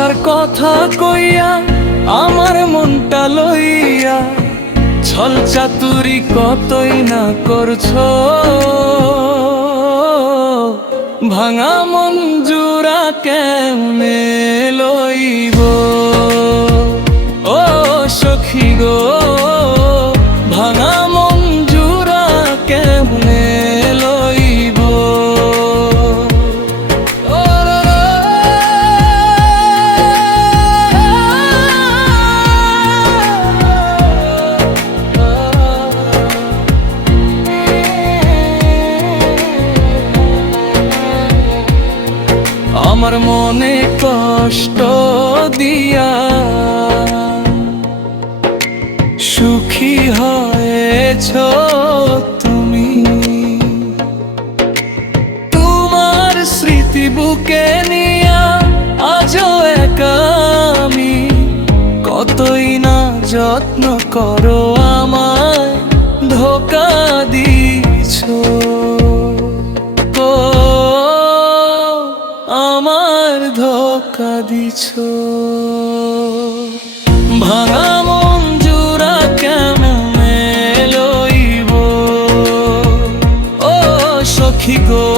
আশার কথা কইয়া আমার মনটা লইয়া ছল চাতুরি কতই না করছো। ভাঙা মন জোড়া কেমনে লইব ও সখী গো, ভাঙা মন জোড়া কেমনে লইব। আমার মনে কষ্ট দিয়া সুখী হয়েছ তুমি, তোমার স্মৃতি বুকে নিয়া আজও একা আমি। কতই না যত্ন করো আমায় ধোকা দিছ, আমার ধোকা দিছ। ভাঙা মন জোড়া কেমনে লইব ও সখী গো,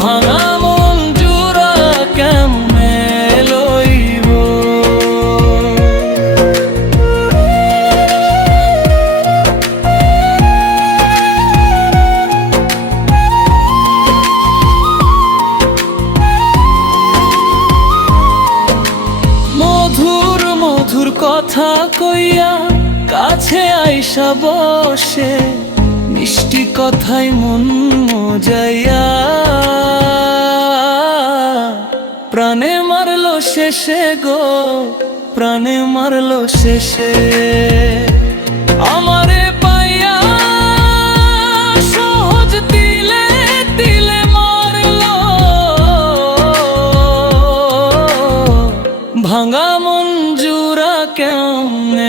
ভাঙা মন জোড়া কেমনে লইব। মধুর মধুর কথা কইয়া কাছে আইসা বসে, মিষ্টি কথাই মন মজাইয়া প্রাণে মারলো শেষে গো, প্রাণে মারলো শেষে। আমারে পাইয়া সহজ দিলে দিলে মারলো, ভাঙা মন জোড়া কেমনে